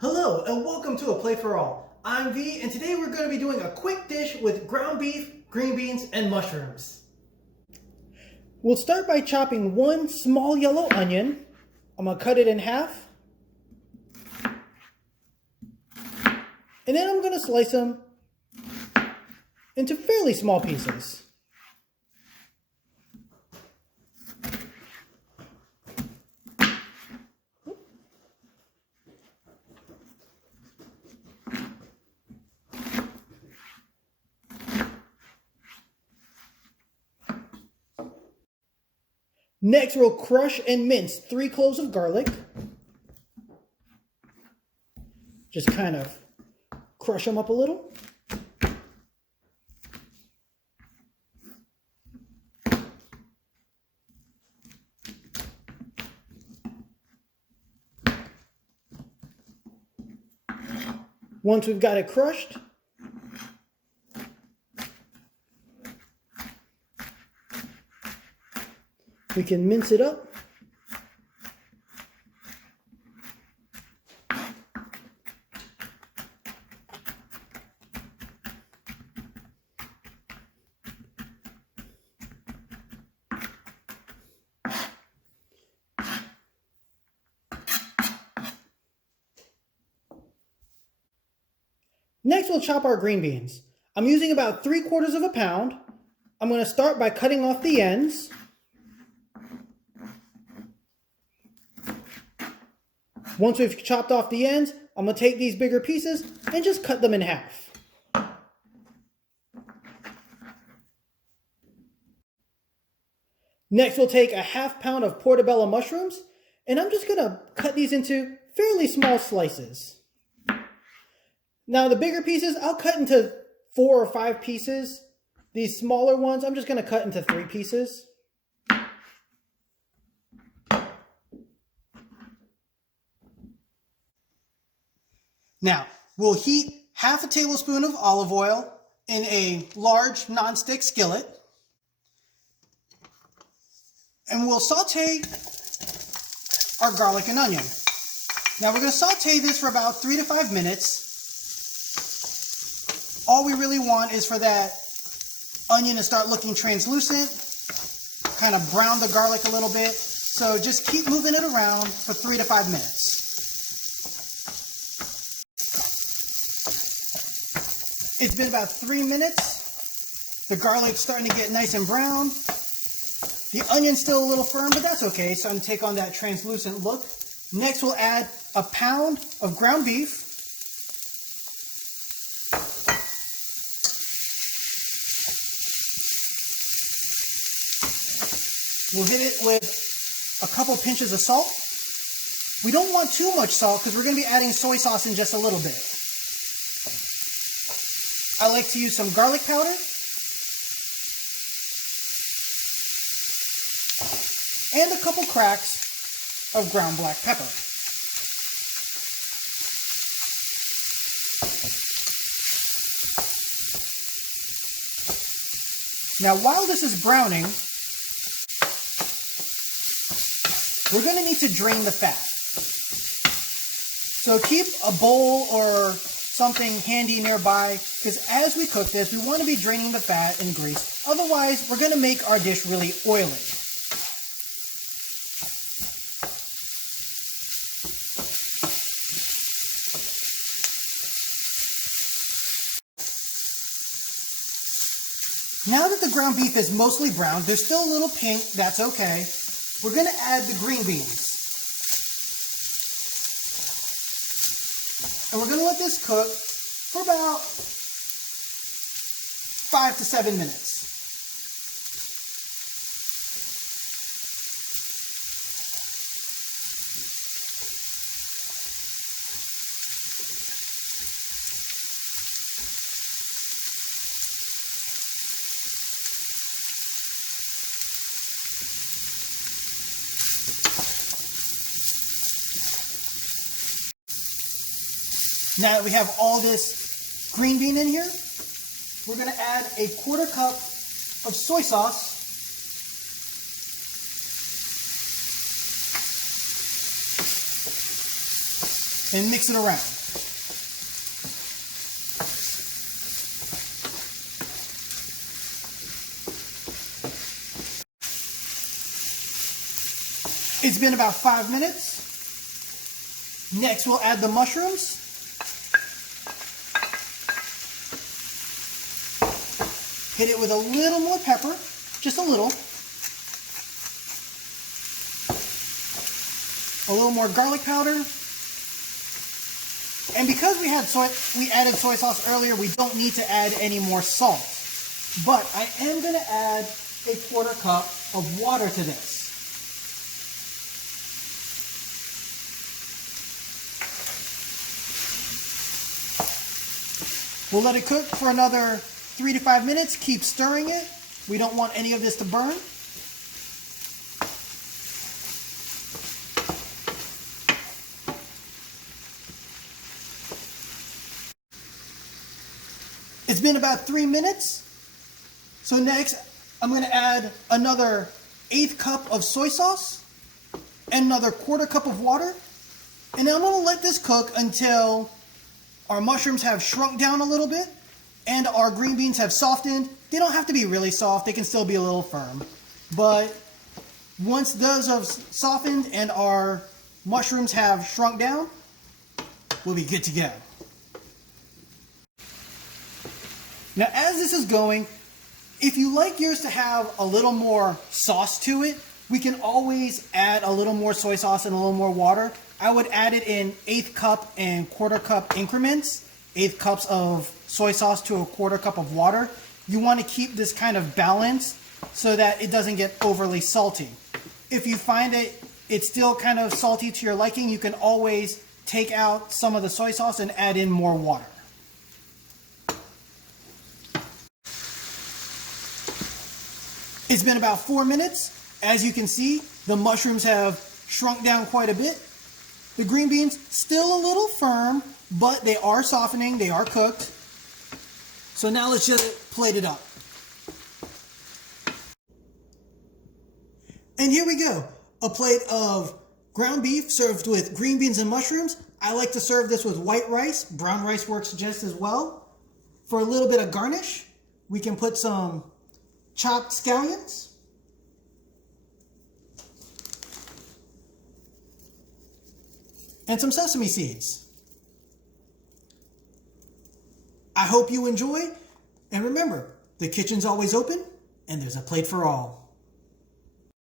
Hello and welcome to A Plate for All. I'm V and today we're going to be doing a quick dish with ground beef, green beans, and mushrooms. We'll start by chopping one small yellow onion. I'm going to cut it in half. And then I'm going to slice them into fairly small pieces. Next, we'll crush and mince 3 cloves of garlic. Just kind of crush them up a little. Once we've got it crushed, we can mince it up. Next, we'll chop our green beans. I'm using about 3/4 of a pound. I'm going to start by cutting off the ends. Once we've chopped off the ends, I'm going to take these bigger pieces and just cut them in half. Next, we'll take a ½ pound of portobello mushrooms, and I'm just going to cut these into fairly small slices. Now, the bigger pieces, I'll cut into 4 or 5 pieces. These smaller ones, I'm just going to cut into 3 pieces. Now, we'll heat ½ tablespoon of olive oil in a large nonstick skillet. And we'll saute our garlic and onion. Now, we're going to saute this for about 3 to 5 minutes. All we really want is for that onion to start looking translucent, kind of brown the garlic a little bit. So just keep moving it around for 3 to 5 minutes. It's been about 3 minutes. The garlic's starting to get nice and brown. The onion's still a little firm, but that's okay. So I'm going to take on that translucent look. Next, we'll add a pound of ground beef. We'll hit it with a couple pinches of salt. We don't want too much salt because we're going to be adding soy sauce in just a little bit. I like to use some garlic powder. And a couple cracks of ground black pepper. Now, while this is browning, we're going to need to drain the fat. So keep a bowl or something handy nearby, because as we cook this, we want to be draining the fat and grease. Otherwise, we're going to make our dish really oily. Now that the ground beef is mostly brown, there's still a little pink, that's okay. We're going to add the green beans. And we're going to let this cook for about 5 to 7 minutes. Now that we have all this green bean in here, we're going to add a 1/4 cup of soy sauce. and mix it around. It's been about 5 minutes. Next, we'll add the mushrooms. Hit it with a little more pepper, just a little. A little more garlic powder. And because we added soy sauce earlier, we don't need to add any more salt. But I am going to add a 1/4 cup of water to this. We'll let it cook for another 3 to 5 minutes. Keep stirring it. We don't want any of this to burn. It's been about 3 minutes. So next, I'm going to add another 1/8 cup of soy sauce and another 1/4 cup of water. And then I'm going to let this cook until our mushrooms have shrunk down a little bit and our green beans have softened. They don't have to be really soft. They can still be a little firm. But once those have softened and our mushrooms have shrunk down, we'll be good to go. Now, as this is going, if you like yours to have a little more sauce to it, we can always add a little more soy sauce and a little more water. I would add it in 1/8 cup and 1/4 cup increments, 1/8 cups of soy sauce to a 1/4 cup of water. You want to keep this kind of balance so that it doesn't get overly salty. If you find that it's still kind of salty to your liking, you can always take out some of the soy sauce and add in more water. It's been about 4 minutes. As you can see, the mushrooms have shrunk down quite a bit. The green beans still a little firm, but they are softening, they are cooked. So now let's just plate it up. And here we go. A plate of ground beef served with green beans and mushrooms. I like to serve this with white rice. Brown rice works just as well. For a little bit of garnish, we can put some chopped scallions. And some sesame seeds. I hope you enjoy. And remember, the kitchen's always open and there's a plate for all.